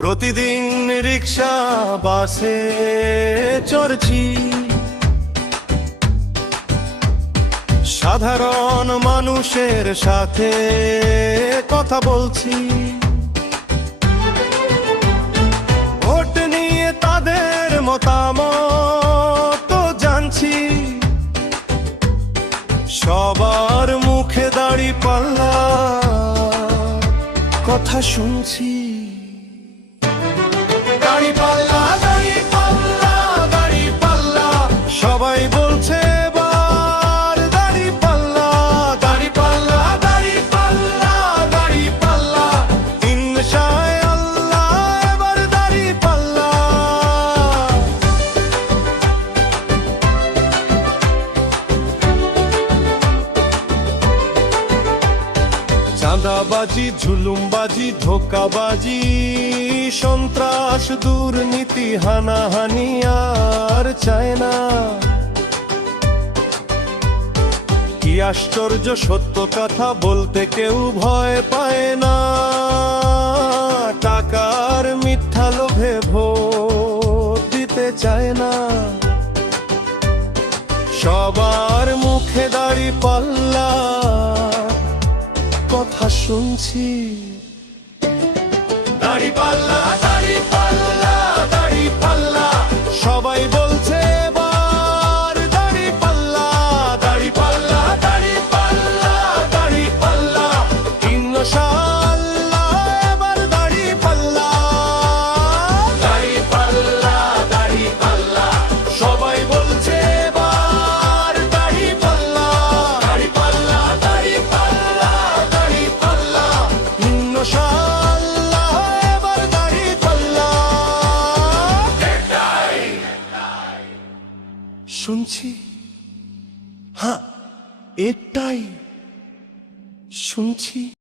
প্রতিদিন রিক্সা বাসে চড়ছি, সাধারণ মানুষের সাথে কথা বলছি, ভোট নিয়ে তাদের মতামত জানছি, সবার মুখে দাঁড়িপাল্লা কথা শুনছি। দাঁড়িপাল্লা, দাঁড়িপাল্লা, দাঁড়িপাল্লা, সবাই বলছে এবার দাঁড়িপাল্লা, দাঁড়িপাল্লা, দাঁড়িপাল্লা, দাঁড়িপাল্লা, ইনশাআ আল্লাহ এবার দাঁড়িপাল্লা। চাঁদাবাজি, ঝুলুমবাজি, ধোঁকাবাজি, সন্ত্রাস, দুর্নীতি, হানাহানি আর চায় না। কি আশ্চর্য, সত্য কথা বলতে কেউ ভয় পায় না। টাকার মিথ্যা লোভে ভোট দিতে চায় না। সবার মুখে দাঁড়িপাল্লা কথা শুনছি। দাঁড়িপাল্লা, দাঁড়িপাল্লা, দাঁড়িপাল্লা, সবাই বলছে এবার দাঁড়িপাল্লা, দাঁড়িপাল্লা, দাঁড়িপাল্লা, দাঁড়িপাল্লা, ইনশাআল্লাহ এবার দাঁড়িপাল্লা, দাঁড়িপাল্লা, দাঁড়িপাল্লা, সবাই বলছে এবার দাঁড়িপাল্লা, দাঁড়িপাল্লা, দাঁড়িপাল্লা, দাঁড়িপাল্লা, ইনশাআল্লাহ এবার দাঁড়িপাল্লা। শুনছি, হ্যাঁ এটাই শুনছি।